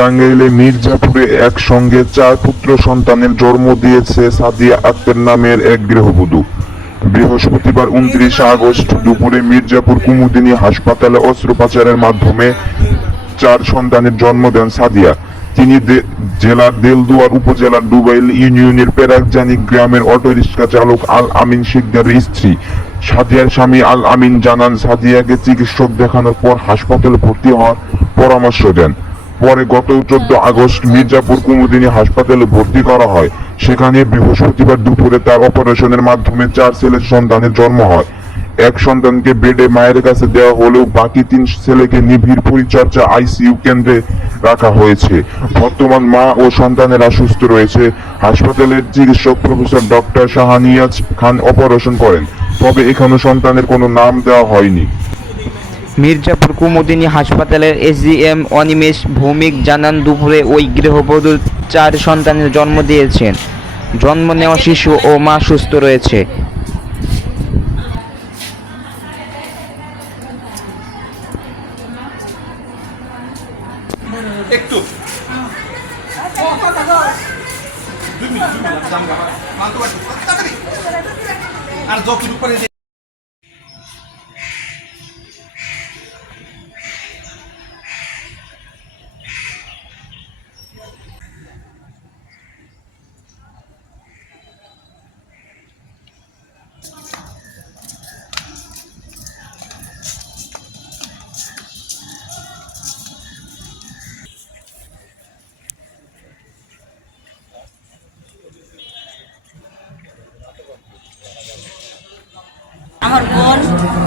টাঙ্গাইলে মির্জাপুরে একসঙ্গে 4 পুত্র সন্তানের জন্ম দিয়েছে সাদিয়া আক্তার নামের এক গৃহবধূ। বৃহস্পতিবার 29 আগস্ট দুপুরে মির্জাপুর কুমুদিনী হাসপাতালে অস্ত্রোপচারের মাধ্যমে 4 সন্তানের জন্ম দেন সাদিয়া। তিনি জেলার দেলদুয়ার উপজেলার ডুবাইল ইউনিয়নের পেরাকজানি গ্রামের অটোরিকশা চালক আল আমিন শিকদারের স্ত্রী। সাদিয়ার স্বামী আল আমিন জানান, সাদিয়াকে চিকিৎসক দেখানোর পর হাসপাতালে ভর্তি হওয়ার পরামর্শ দেন। পরে গত 14 আগস্ট মির্জাপুর কুমুদিনী হাসপাতালে ভর্তি করা হয়। সেখানে বৃহস্পতিবার দুপুরে তার অপারেশনের মাধ্যমে 4 ছেলের সন্তানের জন্ম হয়। এক সন্তানকে বেডে মায়ের কাছে দেওয়া হলেও বাকি 3 ছেলেকে নিবিড় পরিচর্যা আইসিইউ কেন্দ্রে রাখা হয়েছে। বর্তমান মা ও সন্তানেরা সুস্থ রয়েছে। হাসপাতালের চিকিৎসক প্রফেসর ডক্টর শাহানিয়াজ খান অপারেশন করেন, তবে এখনো সন্তানের কোনো নাম দেওয়া হয়নি। মির্জাপুর কুমুদিনী হাসপাতালের এসডিএম অনিমেষ ভৌমিক জানান, দুপুরে ওই গৃহবধূ 4 সন্তানের জন্ম দিয়েছেন। জন্ম নেওয়া শিশু ও মা সুস্থ রয়েছে। একটু আর যতটুকু পারে আমার বোন,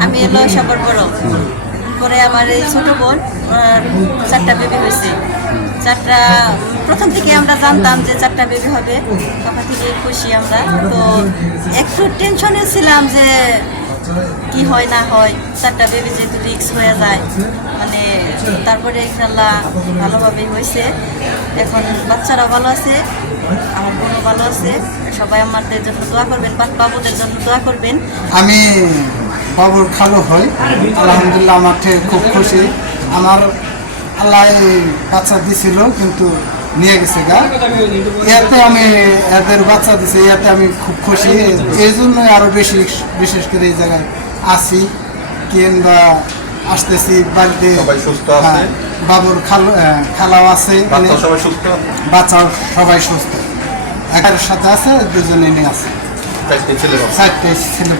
আমি এলো সবার বড়। পরে আমার এই ছোট বোন 4টা বেবি হয়েছে। 4টা প্রথম থেকে আমরা জানতাম যে 4টা বেবি হবে, তখন থেকে খুশি আমরা। তো একটু টেনশনে ছিলাম যে কি হয় না হয়, 4টা বেবি যেহেতু রিস্ক হয়ে যায়, মানে তারপরে ইনশাল্লাহ ভালোভাবেই হয়েছে। এখন বাচ্চারা ভালো আছে, আমার বোনও ভালো আছে। সবাই আমাদের জন্য দোয়া করবেন, বাবুদের জন্য দোয়া করবেন। আমি বাবুর খালু হই, আলহামদুলিল্লাহ আমার থেকে খুব খুশি। আমার আল্লাহ বাচ্চা দিছিল কিন্তু নিয়ে গেছে গা, ইয়াতে আমি এদের বাচ্চা দিছে, ইয়াতে আমি খুব খুশি। এই জন্যই আরও বেশি বিশেষ করে এই জায়গায় আসি কিংবা আসতেছি বাড়িতে। বাবুর খালাও আছে, বাচ্চা সবাই সুস্থ, একের সাথে আছে, দুজনে নিয়ে আছে। 4টে ছেলে।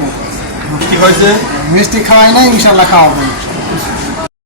কি হয়েছে? মিষ্টি খাওয়াই না, ইনশাল্লাহ খাওয়াবো।